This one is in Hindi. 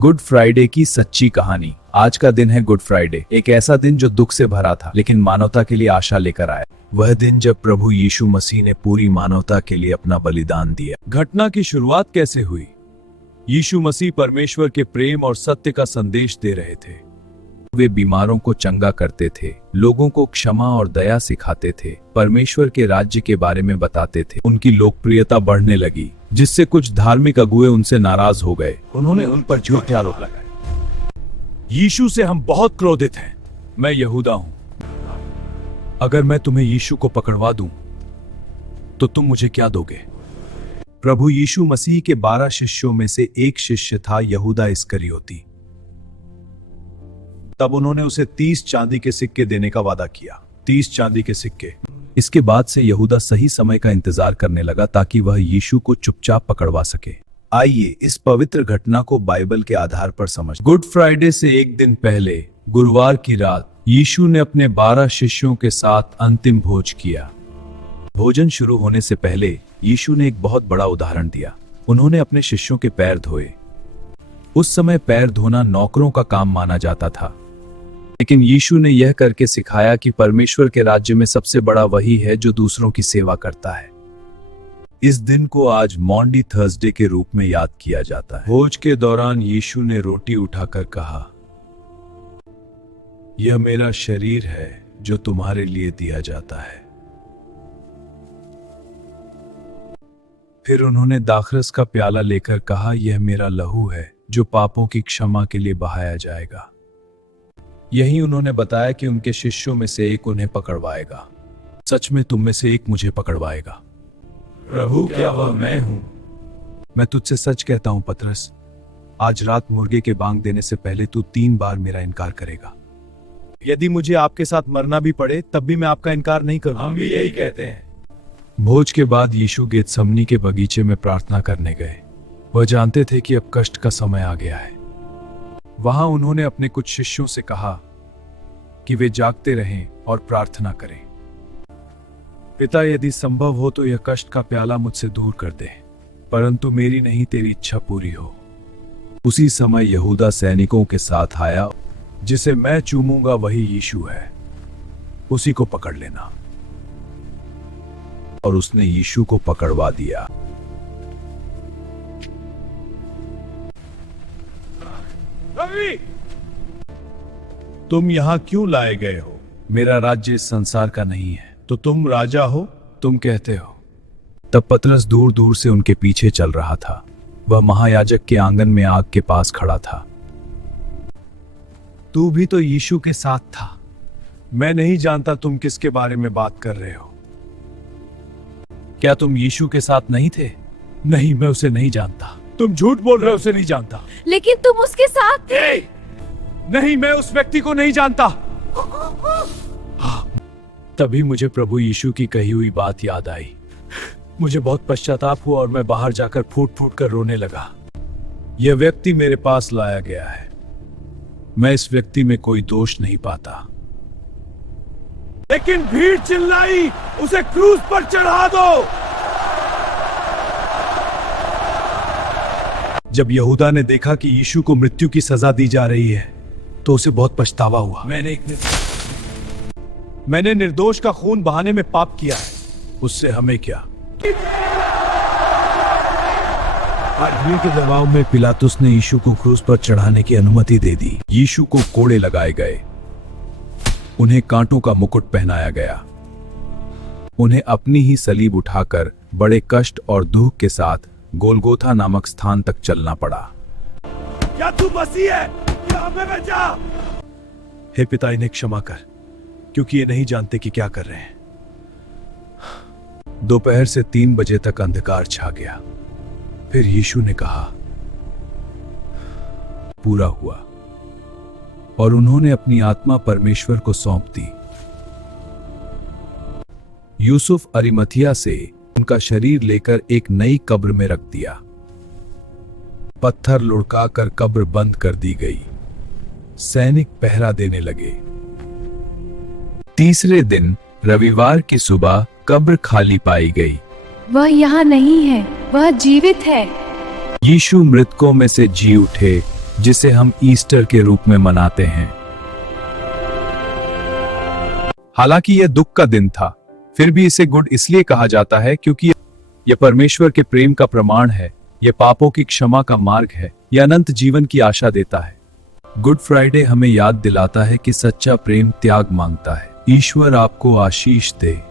गुड फ्राइडे की सच्ची कहानी। आज का दिन है गुड फ्राइडे, एक ऐसा दिन जो दुख से भरा था लेकिन मानवता के लिए आशा लेकर आया। वह दिन जब प्रभु यीशु मसीह ने पूरी मानवता के लिए अपना बलिदान दिया। घटना की शुरुआत कैसे हुई? यीशु मसीह परमेश्वर के प्रेम और सत्य का संदेश दे रहे थे। वे बीमारों को चंगा करते थे, लोगों को क्षमा और दया सिखाते थे, परमेश्वर के राज्य के बारे में बताते थे। उनकी लोकप्रियता बढ़ने लगी, जिससे कुछ धार्मिक अगुए उनसे नाराज हो गए। उन्होंने उन पर झूठे आरोप लगाए। यीशु से हम बहुत क्रोधित हैं। मैं यहूदा हूं। अगर मैं तुम्हें यीशु को पकड़वा दूं, तो तुम मुझे क्या दोगे? प्रभु यीशु मसीह के 12 शिष्यों में से एक शिष्य था यहूदा इस्करियोती। तब उन्होंने उसे 30 चांदी के सिक्के देने का वादा किया। 30 चांदी के सिक्के। इसके बाद से यहूदा सही समय का इंतजार करने लगा ताकि वह यीशु को चुपचाप पकड़वा सके। आइए इस पवित्र घटना को बाइबल के आधार पर समझें। गुड फ्राइडे से एक दिन पहले गुरुवार की रात यीशु ने अपने 12 शिष्यों के साथ अंतिम भोज किया। भोजन शुरू होने से पहले यीशु ने एक बहुत बड़ा उदाहरण दिया। उन्होंने अपने शिष्यों के पैर धोए। उस समय पैर धोना नौकरों का काम माना जाता था, लेकिन यीशु ने यह करके सिखाया कि परमेश्वर के राज्य में सबसे बड़ा वही है जो दूसरों की सेवा करता है। इस दिन को आज मॉन्डी थर्सडे के रूप में याद किया जाता है। भोज के दौरान यीशु ने रोटी उठाकर कहा, यह मेरा शरीर है जो तुम्हारे लिए दिया जाता है। फिर उन्होंने दाखरस का प्याला लेकर कहा, यह मेरा लहू है जो पापों की क्षमा के लिए बहाया जाएगा। यही उन्होंने बताया कि उनके शिष्यों में से एक उन्हें पकड़वाएगा। सच में तुम में से एक मुझे पकड़वाएगा। प्रभु, क्या वह मैं हूं? मैं तुझसे सच कहता हूं पतरस, आज रात मुर्गे के बांग देने से पहले तू 3 बार मेरा इनकार करेगा। यदि मुझे आपके साथ मरना भी पड़े तब भी मैं आपका इनकार नहीं करूंगा। हम भी यही कहते हैं। भोज के बाद यीशु गेतसमनी के बगीचे में प्रार्थना करने गए। वह जानते थे कि अब कष्ट का समय आ गया है। वहां उन्होंने अपने कुछ शिष्यों से कहा कि वे जागते रहें और प्रार्थना करें। पिता, यदि संभव हो तो यह कष्ट का प्याला मुझसे दूर कर दे, परंतु मेरी नहीं तेरी इच्छा पूरी हो। उसी समय यहूदा सैनिकों के साथ आया। जिसे मैं चूमूंगा वही यीशु है, उसी को पकड़ लेना। और उसने यीशु को पकड़वा दिया। तुम यहां क्यों लाए गए हो? मेरा राज्य इस संसार का नहीं है। तो तुम राजा हो? तुम कहते हो। तब पतरस दूर दूर से उनके पीछे चल रहा था। वह महायाजक के आंगन में आग के पास खड़ा था। तू भी तो यीशु के साथ था। मैं नहीं जानता तुम किसके बारे में बात कर रहे हो। क्या तुम यीशु के साथ नहीं थे? नहीं, मैं उसे नहीं जानता। तुम झूठ बोल रहे हो, उसे नहीं जानता। लेकिन तुम उसके साथ थे। नहीं, मैं उस व्यक्ति को नहीं जानता। तभी मुझे प्रभु यीशु की कही हुई बात याद आई। मुझे बहुत पश्चाताप हुआ और मैं बाहर जाकर फूट फूट कर रोने लगा। यह व्यक्ति मेरे पास लाया गया है। मैं इस व्यक्ति में कोई दोष नहीं पाता। लेकिन भीड़ चिल्लाई, उसे क्रूस पर चढ़ा दो। जब यहूदा ने देखा कि यीशु को मृत्यु की सजा दी जा रही है तो उसे बहुत पछतावा हुआ। मैंने निर्दोष का खून बहाने में पाप किया है, उससे हमें क्या? भीड़ के दबाव में पिलातुस ने यीशु को क्रूस पर चढ़ाने की अनुमति दे दी। यीशु को कोड़े लगाए गए, उन्हें कांटों का मुकुट पहनाया गया, उन्हें अपनी ही सलीब उठाकर बड़े कष्ट और दुख के साथ गोलगोथा नामक स्थान तक चलना पड़ा। क्या तू मसीह है? क्या हमें बचा? हे पिता, इन्हें क्षमा कर, क्योंकि ये नहीं जानते कि क्या कर रहे हैं। दोपहर से 3 बजे तक अंधकार छा गया। फिर यीशु ने कहा, पूरा हुआ, और उन्होंने अपनी आत्मा परमेश्वर को सौंप दी। यूसुफ अरिमथिया से उनका शरीर लेकर एक नई कब्र में रख दिया। पत्थर लुढ़काकर कब्र बंद कर दी गई। सैनिक पहरा देने लगे। तीसरे दिन रविवार की सुबह कब्र खाली पाई गई। वह यहाँ नहीं है, वह जीवित है। यीशु मृतकों में से जी उठे, जिसे हम ईस्टर के रूप में मनाते हैं। हालांकि यह दुख का दिन था, फिर भी इसे गुड इसलिए कहा जाता है क्योंकि यह परमेश्वर के प्रेम का प्रमाण है, यह पापों की क्षमा का मार्ग है, यह अनंत जीवन की आशा देता है। गुड फ्राइडे हमें याद दिलाता है कि सच्चा प्रेम त्याग मांगता है। ईश्वर आपको आशीष दे।